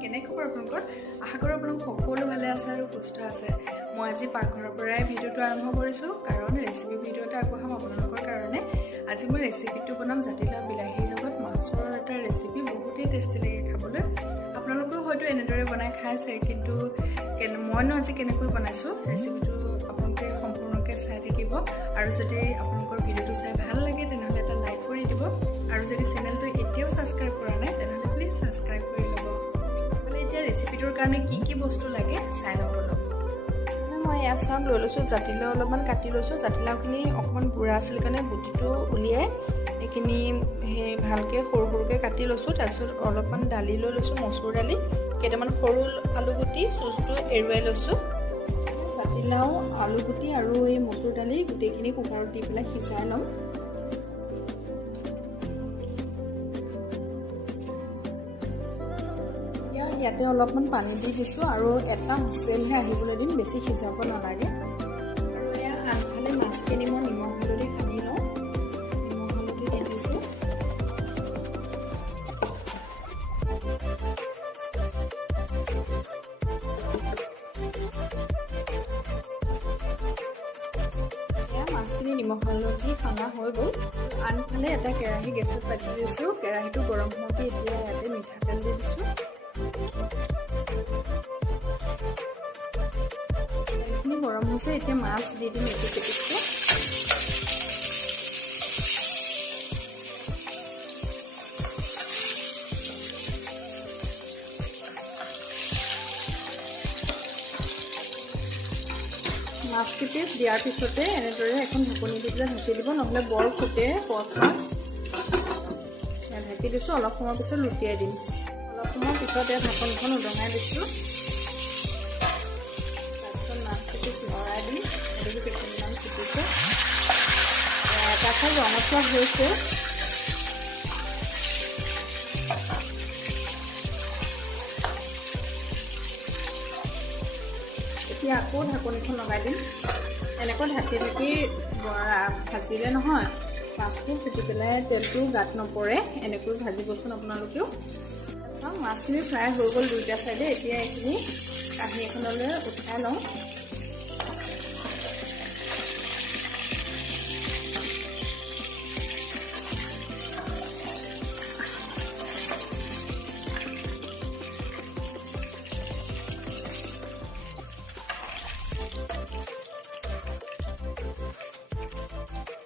কেনে খবৰ আপোনালোকৰ আশা কৰোঁ আপোনালোক সকলো ভালে আছে আৰু সুস্থ আছে মই আজি পাকঘৰৰ পৰাই ভিডিঅ'টো আৰম্ভ কৰিছোঁ কাৰণ ৰেচিপি ভিডিঅ' এটা আগবঢ়াম আপোনালোকৰ কাৰণে আজি মই ৰেচিপিটো বনাম জাতিলাও বিলাহীৰ লগত মাছৰ এটা ৰেচিপি বহুতেই টেষ্টি লাগে খাবলৈ আপোনালোকেও হয়তো এনেদৰে বনাই খাইছে কিন্তু মইনো আজি কেনেকৈ বনাইছোঁ ৰেচিপিটো আপোনালোকে সম্পূৰ্ণকৈ চাই থাকিব আৰু যদি আপোনালোকৰ ভিডিঅ'টো চাই ভাল লাগে তেনেহ'লে এটা লাইক কৰি দিব আৰু যদি চেনেলটো এতিয়াও ছাবস্ক্ৰাইব কৰা নাই তেনেহ'লে প্লিজ ছাবস্ক্ৰাইব কৰি ল'ব মানে এতিয়া ৰেচিপিটোৰ কাৰণে কি বস্তু লাগে চাই ল'ব অলপ মই ইয়াত চাওক লৈ লৈছোঁ জাতিলাও অলপমান কাটি লৈছোঁ জাতিলাওখিনি অকণমান বুঢ়া আছিল কাৰণে গুটিটো উলিয়াই এইখিনি ভালকৈ সৰু সৰুকৈ কাটি লৈছোঁ তাৰপিছত অলপমান দালি লৈ লৈছোঁ মচুৰ দালি কেইটামান সৰু আলুগুটি চুচটো এৰুৱাই লৈছোঁ জাতিলাও আলুগুটি আৰু এই মচুৰ দালি গোটেইখিনি কুকাৰত দি পেলাই সিজাই ল'ম ইয়াতে অলপমান পানী দি দিছোঁ আৰু এটা হুইচেলহে আহিবলৈ দিম বেছি সিজাব নালাগে আৰু এয়া আনফালে মাছখিনি মই নিমখ হালধি সানি লওঁ নিমখ হালধি দি দিছোঁ এয়া মাছখিনি নিমখ হালধি সানা হৈ গ'ল আনফালে এটা কেৰাহী গেছত পাতি দিছোঁ কেৰাহীটো গৰম হওঁতে এতিয়া ইয়াতে মিঠাতেল দি দিছোঁ তেলখিনি গৰম হৈছে এতিয়া মাছ দি দিম এইটো পিটিককৈ মাছকেইপিচ দিয়াৰ পিছতে এনেদৰে এখন ঢাকনি দি পেলাই ঢাকি দিব নহ'লে বৰ ফুটে কচ মাছ ঢাকি দিছোঁ অলপ সময়ৰ পিছত লুটিয়াই দিম অলপ সময়ৰ পিছত এই ঢাকনিখন উদঙাই দিছোঁ তাৰপিছত মাছকেইপিচ লৰাই দিম সেইটো কেইখনমান ফুটিছে এটা ঠাই ৰঙচুৱা হৈছে এতিয়া আকৌ ঢাকনিখন লগাই দিম এনেকৈ ঢাকি ঢাকি ভাজিলে নহয় মাছটো ফুটি পেলাই তেলটো গাত নপৰে এনেকৈ ভাজিবচোন আপোনালোকেও মাছখিনি ফ্ৰাই হৈ গ'ল দুইটা চাইডে এতিয়া এইখিনি কাঁহী এখনলৈ উঠাই লওঁ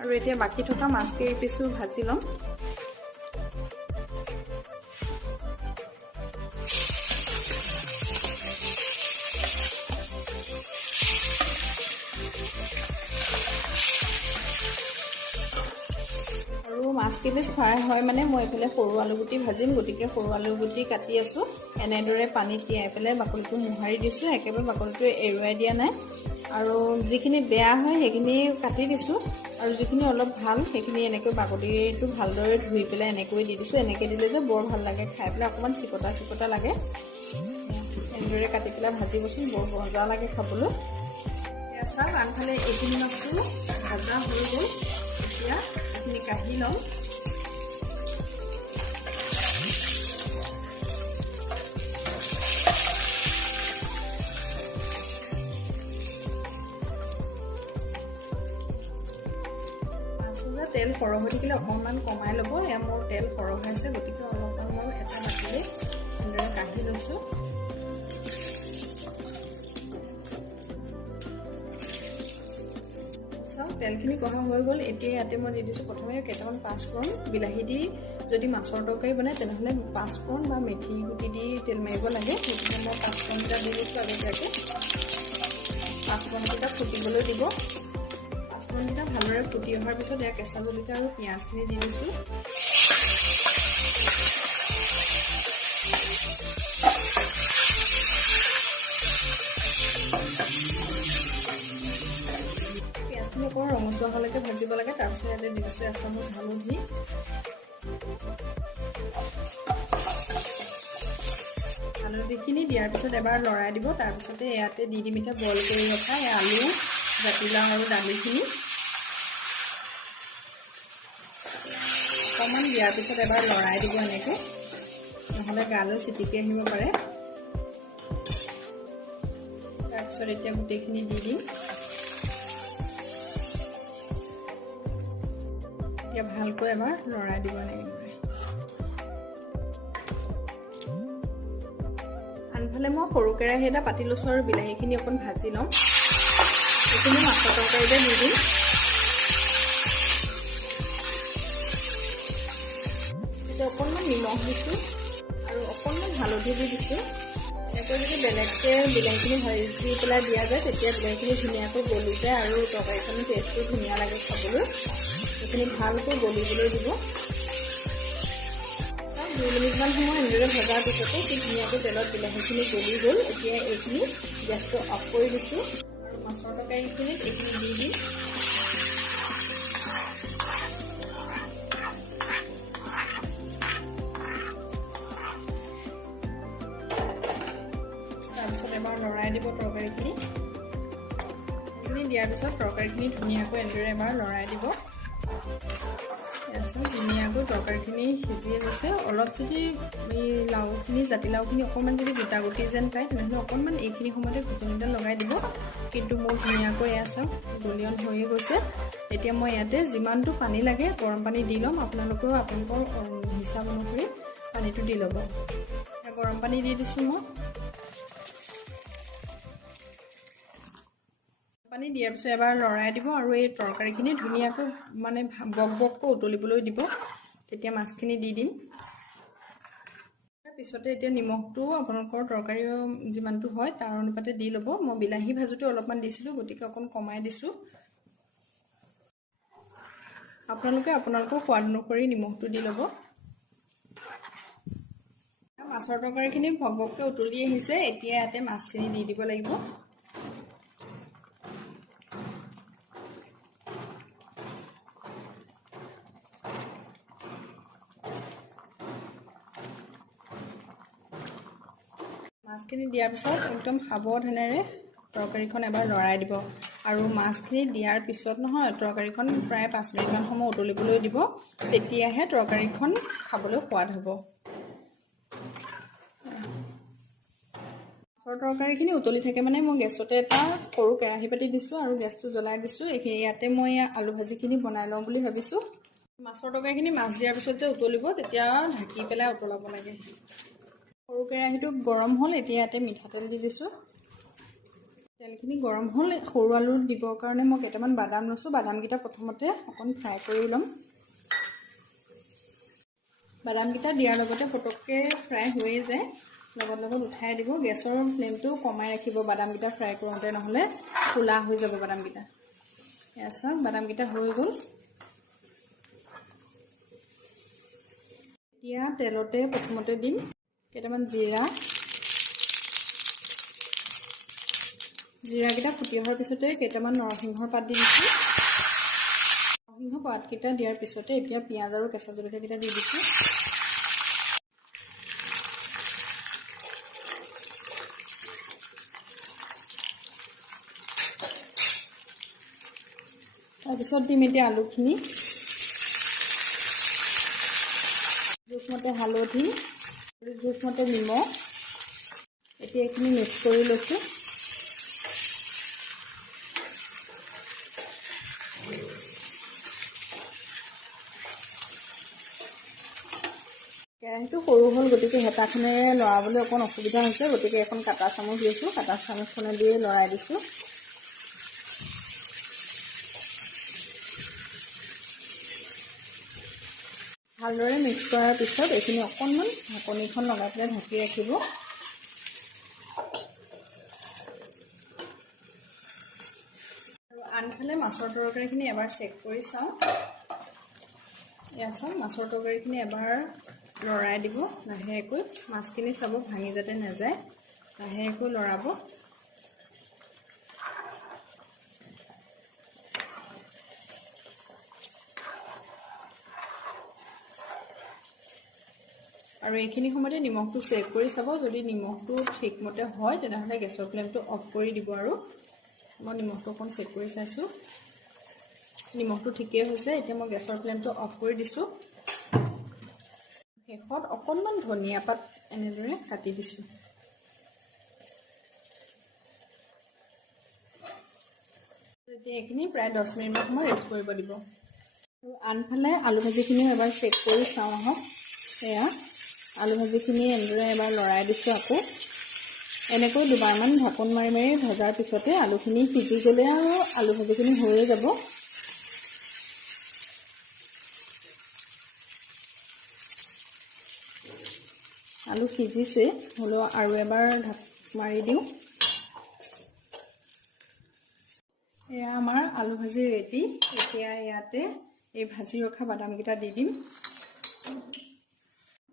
আৰু এতিয়া বাকী থকা মাছকেইপিচো ভাজি ল'ম আৰু মাছকেইপিচ ফ্ৰাই হয় মানে মই এইফালে সৰু আলুগুটি ভাজিম গতিকে সৰু আলুগুটি কাটি আছোঁ এনেদৰে পানীত তিয়াই পেলাই বাকলিটো মোহাৰি দিছোঁ একেবাৰে বাকলিটো এৰুৱাই দিয়া নাই আৰু যিখিনি বেয়া হয় সেইখিনি কাটি দিছোঁ আৰু যিখিনি অলপ ভাল সেইখিনি এনেকৈ বাকলিটো ভালদৰে ধুই পেলাই এনেকৈ দি দিছোঁ এনেকৈ দিলে যে বৰ ভাল লাগে খাই পেলাই অকণমান চিকটা লাগে এনেদৰে কাটি পেলাই ভাজিবচোন বৰ মজা লাগে খাবলৈ এয়া চাওক আনফালে এইখিনি মাছটো ভাজা হৈ গ'ল এতিয়া এইখিনি কাঢ়ি লওঁ তেল সৰহ হৈ থাকিলে অকণমান কমাই ল'ব এয়া মোৰ তেল সৰহ হৈ আছে গতিকে অলপমান মই এটা বাতিলে এনেদৰে কাঢ়ি লৈছোঁ চাওক তেলখিনি কঢ়া হৈ গ'ল এতিয়া ইয়াতে মই দি দিছোঁ প্ৰথমে কেইটামান পাঁচফোৰণ বিলাহী দি যদি মাছৰ তৰকাৰী বনায় তেনেহ'লে পাঁচফোৰণ বা মেথি গুটি দি তেল মাৰিব লাগে গতিকে মই পাঁচফোৰণকেইটা দি দিছোঁ আগতীয়াকৈ পাঁচফোৰণকেইটা ফুটিবলৈ দিব পাঁচফোৰণকেইটা ভালদৰে ফুটি অহাৰ পিছত এয়া কেঁচা জলকীয়া আৰু পিঁয়াজখিনি দি দিছোঁ পিঁয়াজখিনি অকণমান ৰঙচুৱা হোৱালৈকে ভাজিব লাগে তাৰপিছত ইয়াতে দি দিছোঁ এচামুচ হালধি হালধিখিনি দিয়াৰ পিছত এবাৰ লৰাই দিব তাৰপিছতে ইয়াতে দি দিম এতিয়া বইল কৰি ৰখা আলু জাতিলাও আৰু দালিখিনি অকণমান দিয়াৰ পিছত এবাৰ লৰাই দিব এনেকৈ নহ'লে গালৈ চিটিকি আহিব পাৰে পিছত এতিয়া গোটেইখিনি দি দিম। এতিয়া ভালকৈ এবাৰ লৰাই দিব লাগিব। আনফালে মই সৰু কেৰাহী এটা পাতি লৈছোঁ আৰু বিলাহীখিনি অকণ ভাজি ল'ম। এইখিনি মাছৰ তৰকাৰীতে দি দিম। এতিয়া অকণমান নিমখ দিছোঁ আৰু অকণমান হালধি দি দিছোঁ। এনেকৈ যদি বেলেগকৈ বিলাহীখিনি ভাজি পেলাই দিয়া যায় তেতিয়া বিলাহীখিনি ধুনীয়াকৈ গলি যায় আৰু তৰকাৰীখনৰ টেষ্টটো ধুনীয়া লাগে খাবলৈ। এইখিনি ভালকৈ গলিবলৈ দিব। 2 মিনিটমান সময় এনেদৰে ভজাৰ পিছতে কি ধুনীয়াকৈ তেলত বিলাহীখিনি গলি গ'ল। এতিয়া এইখিনি গেছটো অফ কৰি দিছোঁ আৰু মাছৰ তৰকাৰীখিনিত এইখিনি দি দিম। তাৰপিছত এবাৰ লৰাই দিব তৰকাৰীখিনি। এইখিনি দিয়াৰ পিছত তৰকাৰীখিনি ধুনীয়াকৈ এনেদৰে এবাৰ লৰাই দিব। ধুনীয়াকৈ তৰকাৰীখিনি সিজি গৈছে। অলপ যদি এই লাওখিনি জাতিলাওখিনি অকণমান যদি গোটা গুটি যেন পায় তেনেহ'লে অকণমান এইখিনি সময়তে ঘুটনিডাল লগাই দিব। কিন্তু মোৰ ধুনীয়াকৈ চাওক গলিয়ন হৈয়ে গৈছে। এতিয়া মই ইয়াতে যিমানটো পানী লাগে গৰম পানী দি ল'ম। আপোনালোকেও আপোনালোকৰ হিচাপ অনুসৰি পানীটো দি ল'ব। গৰম পানী দি দিছোঁ মই। পানী দিয়াৰ পিছত এবাৰ লৰাই দিব আৰু এই তৰকাৰীখিনি ধুনীয়াকৈ মানে বক বককৈ উতলিবলৈ দিব। তেতিয়া মাছখিনি দি দিম। তাৰপিছতে এতিয়া নিমখটো আপোনালোকৰ তৰকাৰী যিমানটো হয় তাৰ অনুপাতে দি ল'ব। মই বিলাহী ভাজোতে অলপমান দিছিলোঁ, গতিকে অকণ কমাই দিছোঁ। আপোনালোকে আপোনালোকৰ সোৱাদ অনুসৰি নিমখটো দি ল'ব। মাছৰ তৰকাৰীখিনি ভক ভককৈ উতলি আহিছে। এতিয়া ইয়াতে মাছখিনি দি দিব লাগিব। মাছখিনি দিয়াৰ পিছত একদম সাৱধানেৰে তৰকাৰীখন এবাৰ লৰাই দিব আৰু মাছখিনি দিয়াৰ পিছত নহয় তৰকাৰীখন প্ৰায় 5 মিনিটমান সময় উতলিবলৈ দিব। তেতিয়াহে তৰকাৰীখন খাবলৈ সোৱাদ হ'ব। মাছৰ তৰকাৰীখিনি উতলি থাকে মানে মই গেছতে এটা সৰু কেৰাহী পাতি দিছোঁ আৰু গেছটো জ্বলাই দিছোঁ। ইয়াতে মই আলু ভাজিখিনি বনাই লওঁ বুলি ভাবিছোঁ। মাছৰ তৰকাৰীখিনি মাছ দিয়াৰ পিছত যে উতলিব তেতিয়া ঢাকি পেলাই উতলাব লাগে। সৰু কেৰাহীটো গৰম হ'ল। এতিয়া ইয়াতে মিঠাতেল দি দিছোঁ। তেলখিনি গৰম হ'ল। সৰু আলু দিবৰ কাৰণে মই কেইটামান বাদাম লৈছোঁ। বাদামকেইটা প্ৰথমতে অকণ ফ্ৰাই কৰি ল'ম। বাদামকেইটা দিয়াৰ লগতে পটককৈ ফ্ৰাই হৈয়ে যায়। লগত লগত উঠাই দিব। গেছৰ ফ্লেমটো কমাই ৰাখিব বাদামকেইটা ফ্ৰাই কৰোঁতে, নহ'লে ক'লা হৈ যাব বাদামকেইটা। এয়া চাওক বাদামকেইটা হৈ গ'ল। এতিয়া তেলতে প্ৰথমতে দিম কেইটামান জিৰাকেইটা ফুটি অহাৰ পিছতে কেইটামান নৰসিংহৰ পাত দি দিছোঁ। নৰসিংহ পাতকেইটা দিয়াৰ পিছতে এতিয়া পিঁয়াজ আৰু কেঁচা জলকীয়াকেইটা দি দিছোঁ। তাৰপিছত দিম এতিয়া আলুখিনি। জোখমতে হালধি আৰু জোখমতে নিমখ। এতিয়া এইখিনি মিক্স কৰি লৈছোঁ। কেৰাহীটো সৰু হ'ল, গতিকে হেতাখনেৰে লৰাবলৈ অকণ অসুবিধা হৈছে। গতিকে এখন কাটা চামুচ লৈছোঁ। কাটা চামুচখনে দিয়ে লৰাই দিছোঁ। ভালদৰে মিক্স কৰাৰ পিছত এইখিনি অকণমান ঢাকনিখন লগাই পেলাই ঢাকি ৰাখিব। আৰু আনফালে মাছৰ তৰকাৰীখিনি এবাৰ চেক কৰি চাওঁ। এয়া চাওক মাছৰ তৰকাৰীখিনি এবাৰ লৰাই দিব লাহেকৈ। মাছখিনি চাব ভাঙি যাতে নাযায়, লাহেকৈ লৰাব। আৰু এইখিনি সময়তে নিমখটো চেক কৰি চাব। যদি নিমখটো ঠিকমতে হয় তেনেহ'লে গেছৰ ফ্লেমটো অফ কৰি দিব। আৰু মই নিমখটো অকণ চেক কৰি চাইছোঁ, নিমখটো ঠিকেই হৈছে। এতিয়া মই গেছৰ ফ্লেমটো অফ কৰি দিছোঁ। শেষত অকণমান ধনিয়া পাত এনেদৰে কাটি দিছোঁ। এতিয়া এইখিনি প্ৰায় 10 মিনিটমান সময় ৰেষ্ট কৰিব দিব। আৰু আনফালে আলু ভাজিখিনিও এবাৰ চেক কৰি চাওঁ আহক। এয়া আলু ভাজিখিনি এনেদৰে এবাৰ লৰাই দিছোঁ। আকৌ এনেকৈ দুবাৰমান ঢাকোন মাৰি মাৰি ভজাৰ পিছতে আলুখিনি সিজি গ'লে আৰু আলু ভাজিখিনি হৈয়ে যাব। আলু সিজিছে, হ'লেও আৰু এবাৰ ঢাক মাৰি দিওঁ। এয়া আমাৰ আলু ভাজি ৰেডি। এতিয়া ইয়াতে এই ভাজি ৰখা বাদামকেইটা দি দিম।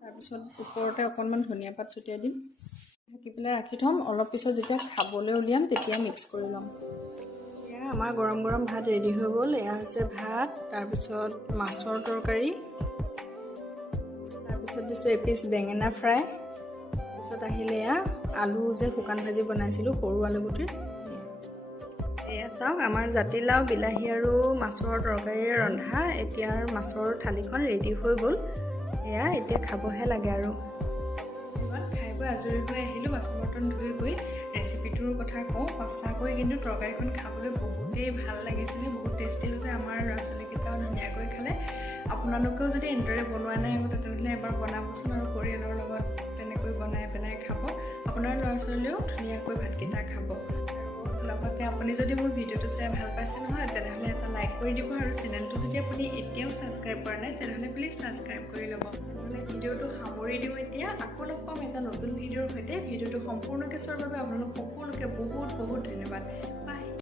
তাৰপিছত ওপৰতে অকণমান ধনিয়া পাত ছটিয়াই দিম। ঢাকি পেলাই ৰাখি থ'ম। অলপ পিছত যেতিয়া খাবলৈ উলিয়াম তেতিয়া মিক্স কৰি ল'ম। এয়া আমাৰ গৰম গৰম ভাত ৰেডি হৈ গ'ল। এয়া হৈছে ভাত, তাৰপিছত মাছৰ তৰকাৰী, তাৰপিছত দিছোঁ এপিচ বেঙেনা ফ্ৰাই, তাৰপিছত আহিলে এয়া আলু যে শুকান ভাজি বনাইছিলোঁ সৰু আলুগুটিৰ। এয়া চাওক, আমাৰ জাতিলাও, বিলাহী আৰু মাছৰ তৰকাৰীৰে ৰন্ধা এতিয়া মাছৰ থালিখন ৰেডি হৈ গ'ল। এয়া এতিয়া খাবহে লাগে আৰু। খাই বৈ আজৰি হৈ আহিলোঁ, বাচন বৰ্তন ধুই গৈ ৰেচিপিটোৰ কথা কওঁ। সঁচাকৈ কিন্তু তৰকাৰীখন খাবলৈ বহুতেই ভাল লাগিছিলে, বহুত টেষ্টি হৈছে। আমাৰ ল'ৰা ছোৱালীকেইটাও ধুনীয়াকৈ খালে। আপোনালোকেও যদি এনেদৰে বনোৱা নাই তেনেহ'লে এবাৰ বনাবচোন আৰু পৰিয়ালৰ লগত তেনেকৈ বনাই পেলাই খাব। আপোনাৰ ল'ৰা ছোৱালীয়েও ধুনীয়াকৈ ভাতকেইটা খাব। লগতে আপুনি যদি মোৰ ভিডিঅ'টো চাই ভাল পাইছে নহয় তেনেহ'লে এটা লাইক কৰি দিব, আৰু চেনেলটো যদি আপুনি এতিয়াও ছাবস্ক্ৰাইব কৰা নাই তেনেহ'লে প্লিজ ছাবস্ক্ৰাইব কৰি ল'ব। তেনেহ'লে ভিডিঅ'টো সামৰি দিওঁ এতিয়া। আকৌ লগ পাম এটা নতুন ভিডিঅ'ৰ সৈতে। ভিডিঅ'টো সম্পূৰ্ণকৈ চোৱাৰ বাবে আপোনালোক সকলোকে বহুত বহুত ধন্যবাদ।